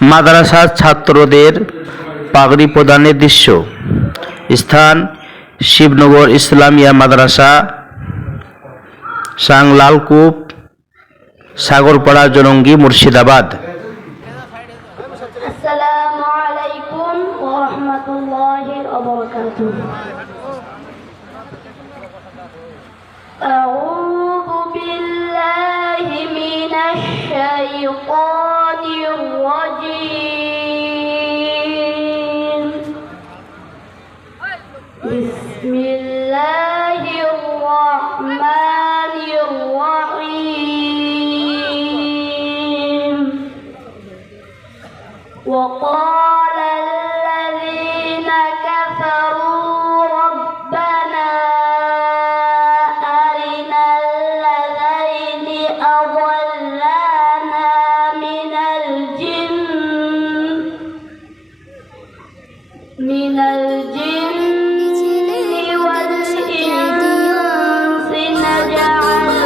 মাদ্রাসার ছাত্রদের পাগড়ি প্রদানের দৃশ্য। স্থান শিবনগর ইসলামিয়া মাদ্রাসা, সাংলালকূপ, সাগরপাড়া, জলঙ্গি, মুর্শিদাবাদ। আসসালামু আলাইকুম ওয়া রাহমাতুল্লাহি ওয়া বারাকাতুহু। আউযু বিল্লাহি মিনাশ শাইতানির রাজীম। বিসমিল্লাহির রাহমানির রাহিম। وقال الذين كفروا ربنا أرنا الذين أضلانا من الجن والإنس نجعلهما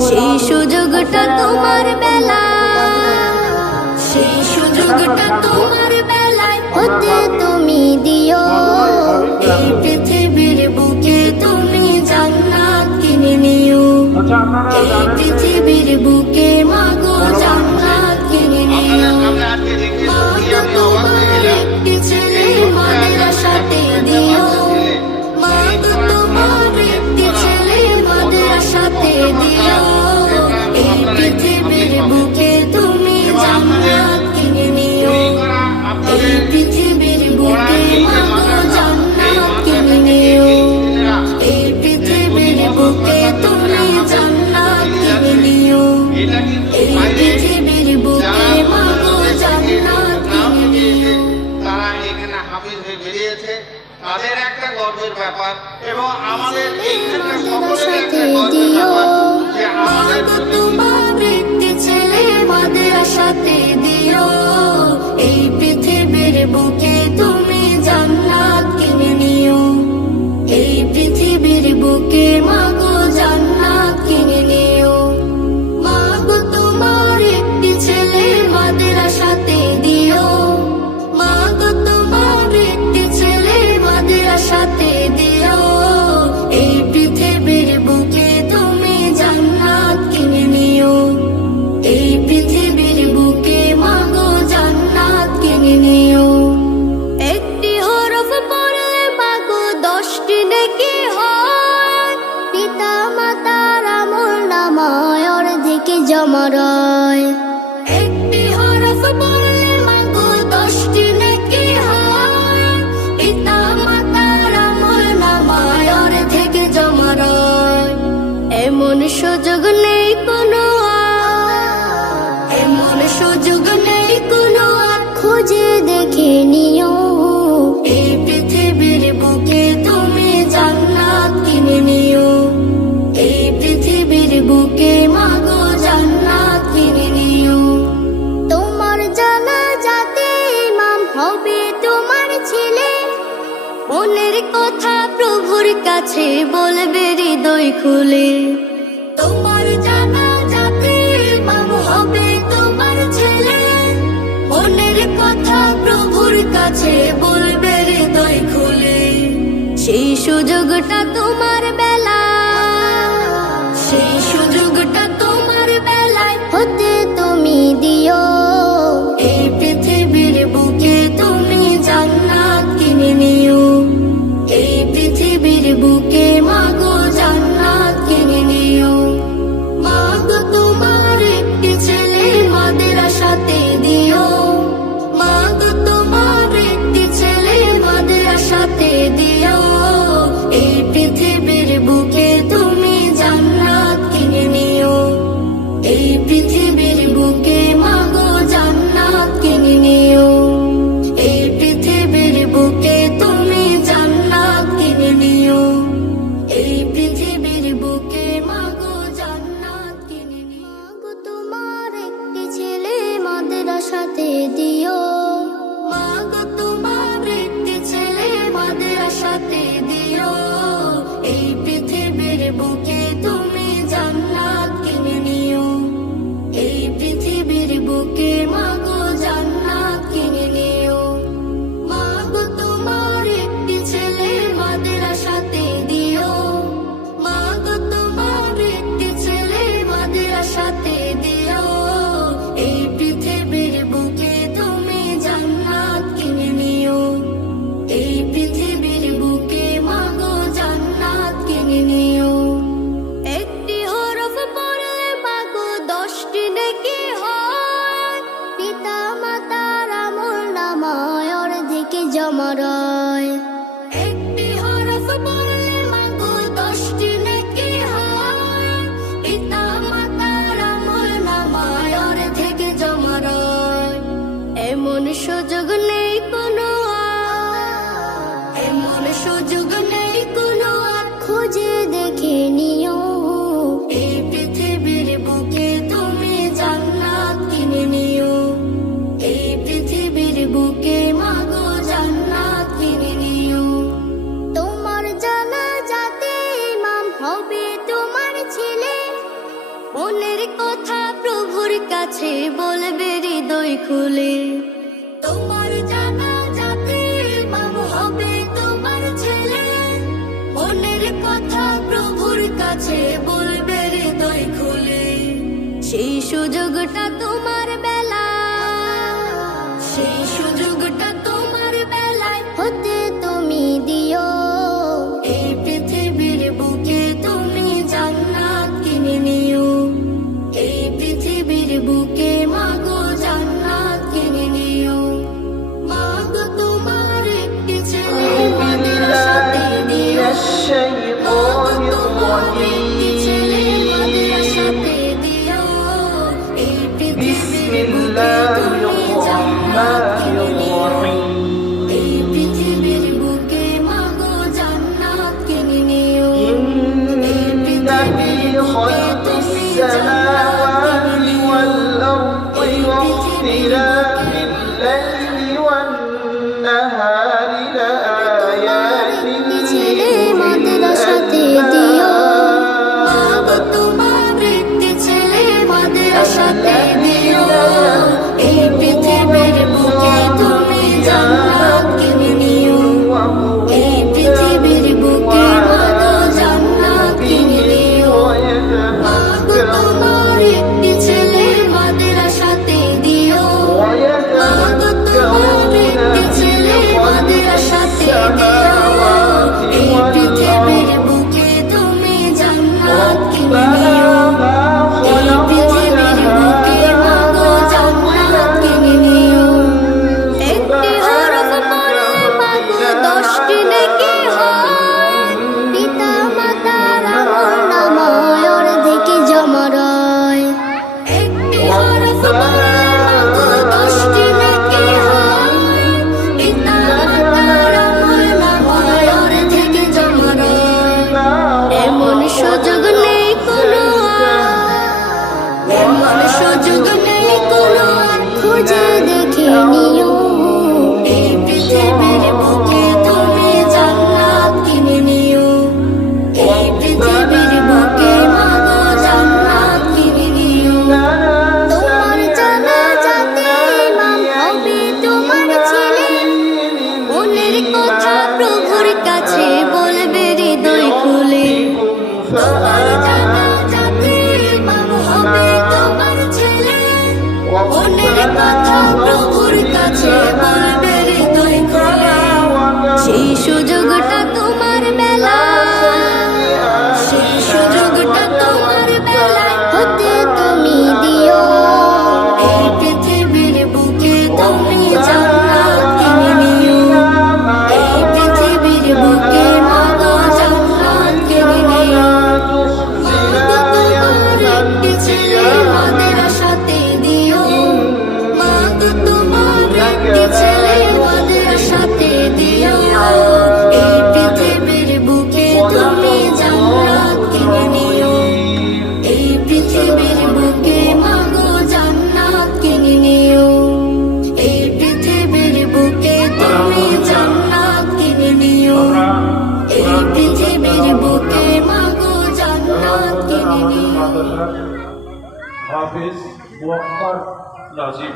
সেই সুযোগটা তোমার বেলায় হতে তুমি দিও। এই পৃথিবীর বুকে তুমি জান্নাত কিনে নিও। এই পৃথিবীর বুকে মাগো জান্নাত কিনে নিও। মাগো তোমার একটি ছেলে মাদ্রাসাতে দিও। মাগো তোমার একটি ছেলে মাদ্রাসাতে দিও। এই পৃথিবীর বুকে তুমি জান্নাত কিনে নিও। এই পৃথিবীর বুকে মাগো জান্নাত কিনে নিও। এই পৃথিবীর বুকে তুমি জান্নাত কিনে নিও। এই পৃথিবীর বুকে মাগো জান্নাত কিনে নিও। তারা এখানে হাফিজ হয়ে বেরিয়েছে, তাদের একটা গর্বের ব্যাপার এবং আমাদের এই ক্ষেত্রে সকলের একটা গর্বের ব্যাপার যে আমাদের তোমার একটি ছেলে মাদ্রাসাতে দিও। এই পৃথিবীর বুকে তুমি জান্নাত কিনে নিও। এই পৃথিবীর বুকে মাগো জান্নাত কিনে নিও। মাগো তোমার একটি ছেলে মাদ্রাসাতে দিও। মাগো তোমার একটি ছেলে মাদ্রাসাতে দিও। এই পৃথিবীর বুকে তুমি জান্নাত কিনে নিও। এই পৃথিবীর বুকে মাগো জান্নাত কিনে নিও। একটি হরফ পড়লে মাগো 10টি নেকি হয়। পিতা মাতার আমলনামায় অর্ধেকে জমা রয়। একটি হরফ পড়লে মাগো 10টি নেকি হয়। পিতা মাতার আমলনামায় অর্ধেকে জমা রয়। এমন সুযোগ নেই কোনো আর, এমন সুযোগ নেই কোনো আর, খুঁজে দেখে নিও। এই পৃথিবীর বুকে তুমি জান্নাত কিনে কাছে বলবে হৃদয় খুলে। তোমার জানা যাতে ইমাম হবে তোমার ছেলে, মনের কথা প্রভুর কাছে বলবে হৃদয় খুলে। সেই সুযোগটা তোমার বেলায়, সেই সুযোগটা তোমার বেলায় হতে তুমি দিও। এই পৃথিবীর বুকে তুমি জান্নাত কিনে নিও। এই পৃথিবীর বুকে মাগো জান্নাত কিনে নিও। মাগো তোমার একটি ছেলে মাদ্রাসাতে দিও। মাগো তোমার একটি ছেলে মাদ্রাসাতে দিও। এই পৃথিবীর বুকে তুমি জান্নাত কিনে নিও। এই পৃথিবীর বুকে মাগো জান্নাত কিনে নিও। এই পৃথিবীর বুকে তুমি জান্নাত কিনে নিও। এই পৃথিবীর বুকে মাগো জান্নাত কিনে নিও। মাগো তোমার একটি ছেলে মাদ্রাসাতে দিও। মাগো তোমার একটি ছেলে মাদ্রাসাতে দিও। এই পৃথিবীর বুকে তুমি জান্নাত কিনে নিও। এই পৃথিবীর বুকে মাগো জান্নাত কিনে নিও। মাগো তোমার একটি ছেলে মাদ্রাসাতে দিও। মাগো তোমার একটি ছেলে মাদ্রাসাতে দিও। এই পৃথিবীর বুকে তুমি জান্নাত কিনে নিও। এই পৃথিবীর বুকে মাগো জান্নাত কিনে নিও। একটি হরফ পড়লে মাগো 10টি নেকি হয়। পিতা মাতার আমলনামায় অর্ধেকে জমা রয়। একটি হরফ পড়লে মাগো 10টি নেকি হয়। পিতা মাতার আমলনামায় অর্ধেকে জমা রয়। এমন সুযোগ নেই কোনো আর, এমন সুযোগ নেই কোনো আর, খুঁজে দেখে নিও। এই পৃথিবীর বুকে তুমি জান্নাত কিনে নিও। এই পৃথিবীর বুকে মাগো জান্নাত কিনে নিও। তোমার জানা যাতে ইমাম হবে তোমার ছেলে, মনের কথা প্রভুর কাছে বলবে হৃদয় খুলে। তোমার জানা যাতে ইমাম হবে তোমার ছেলে, মনের কথা প্রভুর কাছে বলবে হৃদয় খুলে। সেই সুযোগটা তোমার বেলায়, সেই সুযোগটা তোমার বেলায় হতে তুমি দিও। এই পৃথিবীর বুকে তুমি জান্নাত কিনে নিও। এই পৃথিবীর বুকে মাগো জান্নাত কিনে নিও। মাগো তোমার একটি ছেলে মাদ্রাসাতে দিও। মাগো তোমার একটি ছেলে মাদ্রাসাতে দিও। এই পৃথিবীর বুকে তুমি জান্নাত কিনে নিও। কথা প্রভুর কাছে বলবে হৃদয় খুলে, সেই সুযোগটা তোমার বেলায়, সেই সুযোগটা তোমার বেলায় হতে তুমি দিও। এই পৃথিবীর বুকে তুমি জান্নাত কিনে নিও, এই পৃথিবীর বুকে মাগো জান্নাত কিনে নিও। মাগো তোমার একটি ছেলে মাদ্রাসাতে দিও, মাগো তোমার একটি ছেলে মাদ্রাসাতে দিও। এই পৃথিবীর বুকে তুমি জান্নাত কিনে নিও, এই পৃথিবীর বুকে মাগো জান্নাত কিনে নিও। এই পৃথিবীর বুকে তুমি জান্নাত কিনে নিও, এই পৃথিবীর বুকে মাগো জান্নাত কিনে নিও। হাফিজ মুআক্কার নাজিম।